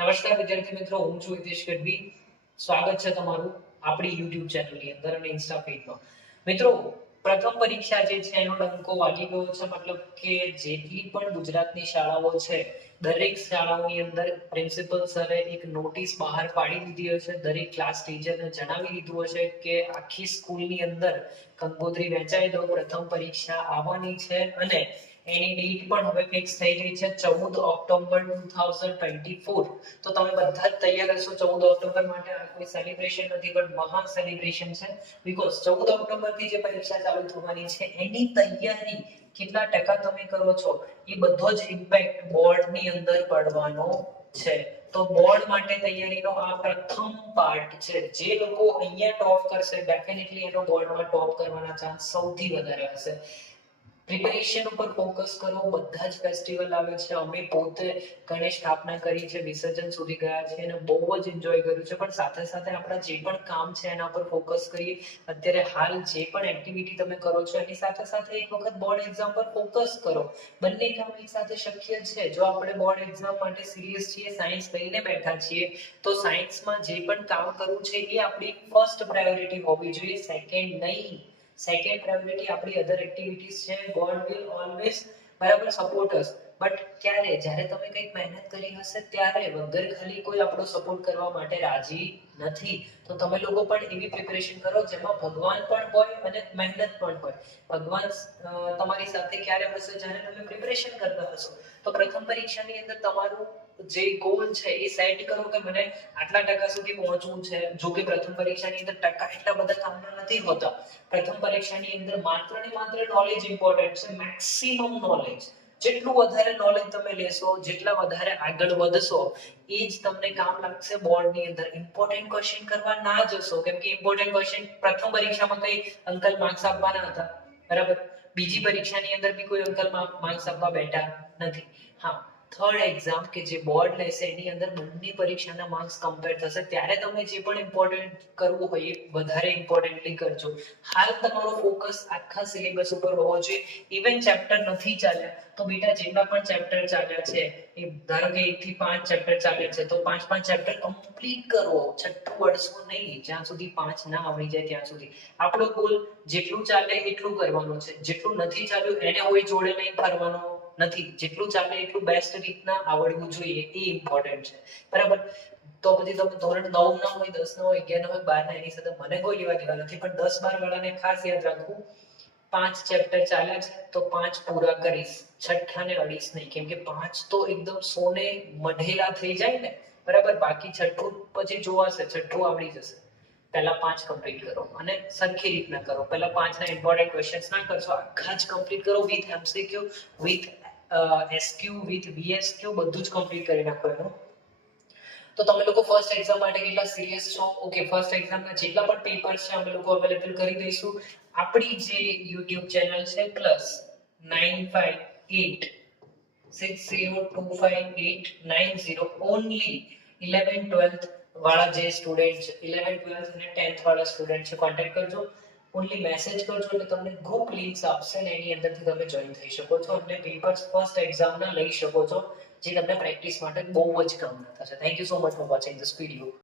નમસ્કાર વિદ્યાર્થી મિત્રો, હું છું હિતેશ ગઢવી. સ્વાગત છે તમારું આપણી YouTube ચેનલની અંદર અને ઇન્સ્ટા પેજમાં. મિત્રો, પ્રથમ પરીક્ષા જે છે એનો ડંકો વાગી ગયો છે. મતલબ કે જેટલી પણ ગુજરાતની શાળાઓ છે, દરેક શાળાઓની અંદર પ્રિન્સિપલ સરે એક નોટિસ બહાર પાડી દીધી હશે. દરેક ક્લાસ ટીચરને જણાવી દીધું હશે કે આખી સ્કૂલની અંદર કંકોત્રી વહેંચાઈ દો, પ્રથમ પરીક્ષા આવવાની છે અને એની ડેટ પણ હવે ફિક્સ થઈ ગઈ છે 14 ઓક્ટોબર 2024. તો તમે બધા જ તૈયાર હશો 14 ઓક્ટોબર માટે. આ કોઈ સેલિબ્રેશન નથી પણ મહા સેલિબ્રેશન છે. બીકોઝ 14 ઓક્ટોબર થી જે પરીક્ષા ચાલુ થવાની છે એની તૈયારી કેટલા ટકા તમે કરો છો એ બધો જ ઇમ્પેક્ટ બોર્ડ ની અંદર પડવાનો છે. તો બોર્ડ માટે તૈયારીનો આ પ્રથમ પાર્ટ છે. જે લોકો અહીંયા ટોપ કરશે ડેફિનેટલી એનો બોર્ડમાં ટોપ કરવાના ચાન્સ સૌથી વધારે હશે. પ્રિપેરેશન ઉપર ફોકસ કરો. બધા જ ફેસ્ટિવલ આવે છે. અમે પોતે ગણેશ સ્થાપના કરી છે, વિસર્જન સુધી ગયા છે અને બહુ જ એન્જોય કર્યું છે. પણ સાથે સાથે આપણા જે પણ કામ છે એના પર ફોકસ કરીએ. અત્યારે હાલ જે પણ એક્ટિવિટી તમે કરો છો એની સાથે સાથે એક વખત બોર્ડ એક્ઝામ પર ફોકસ કરો. બંને કામ એક સાથે શક્ય છે. જો આપણે બોર્ડ એક્ઝામ માટે સિરિયસ છીએ, સાયન્સ લઈને બેઠા છીએ, તો સાયન્સમાં જે પણ કામ કરવું છે એ આપણી ફર્સ્ટ પ્રાયોરિટી હોવી જોઈએ, સેકન્ડ નહીં. સેકન્ડ પ્રાયોરિટી આપણી અધર એક્ટિવિટીઝ છે. ગોડ વિલ ઓલવેઝ બરાબર સપોર્ટ અસ. બટ ક્યારે? જ્યારે તમે કંઈક મહેનત કરી હશે ત્યારે. વગર ખાલી કોઈ આપણો સપોર્ટ કરવા માટે રાજી નથી. તો તમે લોકો પણ એવી પ્રિપેરેશન કરો જેમાં ભગવાન પણ હોય અને મહેનત પણ હોય. ભગવાન તમારી સાથે ક્યારે હશે? જ્યારે તમે પ્રિપેરેશન કરતા હશો. તો પ્રથમ પરીક્ષાની અંદર તમારું જે ગોલ છે એ સેટ કરો કે મને આટલા ટકા સુધી પહોંચવું છે. જો કે પ્રથમ પરીક્ષાની અંદર ટકા એટલા બધા કામના નથી હોતા. પ્રથમ પરીક્ષાની અંદર માત્ર ને માત્ર નોલેજ ઇમ્પોર્ટન્ટ છે. Maximum knowledge. જેટલું વધારે નોલેજ તમે લેશો, જેટલા વધારે આગળ વધશો, એ જ તમને કામ લાગશે બોર્ડની અંદર. ઇમ્પોર્ટન્ટ ક્વેશ્ચન કરવા ના જશો, કેમ કે ઇમ્પોર્ટન્ટ ક્વેશ્ચન પ્રથમ પરીક્ષામાં કઈ અંકલ માર્ક્સ આપવાના હતા, બરાબર? બીજી પરીક્ષાની અંદર બી કોઈ અંકલ માર્ક્સ આપવા બેઠા નથી. હા, થર્ડ એક્ઝામ કે જે બોર્ડ લેશે એની અંદર બંને પરીક્ષાના માર્ક્સ કમ્પેર થશે. ત્યારે તમે જે પણ ઇમ્પોર્ટન્ટ કરવું હોય એ વધારે ઇમ્પોર્ટન્ટલી કરજો. હાલ તમારો ફોકસ આખા સિલેબસ ઉપર હોવો જોઈએ. ઇવન ચેપ્ટર નથી ચાલ્યા તો બેટા જેટલા પણ ચેપ્ટર ચાલ્યા છે એ ધારો કે 1 થી 5 ચેપ્ટર ચાલ્યા છે તો 5 ચેપ્ટર કમ્પ્લીટ કરો. છઠ્ઠું વર્ષો નહીં, જ્યાં સુધી 5 ના આવડી જાય ત્યાં સુધી. આપણો ગોલ જેટલું ચાલે એટલું કરવાનું છે. જેટલું નથી ચાલ્યું એને કોઈ જોડે નહીં ફરવાનો નથી. જેટલું ચાલે એટલું બેસ્ટ રીતના આવડવું જોઈએ, એ ઇમ્પોર્ટન્ટ છે, બરાબર? તો પછી તમે ધોરણ 9 ના હોય, 10 ના હોય, 11 ના હોય, 12 ના, એની સાથે મને કોઈ લેવા દેવા નથી. પણ 10-12 વાળાને ખાસ યાદ રાખવું, 5 ચેપ્ટર ચાલ્યા છે તો 5 પૂરા કરીશ. છઠ્ઠા ને અડીશ નહીં, કેમ કે 5 તો એકદમ સોને મઢેલા થઈ જાય ને, બરાબર? બાકી છઠ્ઠું પછી જોવાશે, છઠ્ઠું આવડી જશે. પહેલા 5 કમ્પ્લીટ કરો અને સરખી રીતના કરો. પહેલા 5 ના ઇમ્પોર્ટન્ટ ક્વેશ્ચન્સ ના કરશો, આખા જ કમ્પ્લીટ કરો with MCQ, with SQ, with VSQ, બધું જ કમ્પ્લીટ કરી નાખો એનું. તો તમે લોકો ફર્સ્ટ એક્ઝામ માટે કેટલા સિરિયસ છો? ઓકે, ફર્સ્ટ એક્ઝામના જેટલા પણ પેપર્સ છે અમે લોકો અવેલેબલ કરી દઈશું. આપણી જે YouTube ચેનલ છે +958 602589 ઓનલી 11-12 વાળા જે સ્ટુડન્ટ છે, 11-12 અને 10th વાળા સ્ટુડન્ટ છે, કોન્ટેક્ટ કરજો. ઓનલી મેસેજ કરજો એટલે તમને ગ્રુપ લિંક્સ આપશે અને એની અંદરથી તમે જોઈન થઈ શકો છો અને પેપર્સ ફર્સ્ટ એક્ઝામના લઈ શકો છો, જે તમને પ્રેક્ટિસ માટે બહુ જ કામ થશે. Thank you so much for watching this video.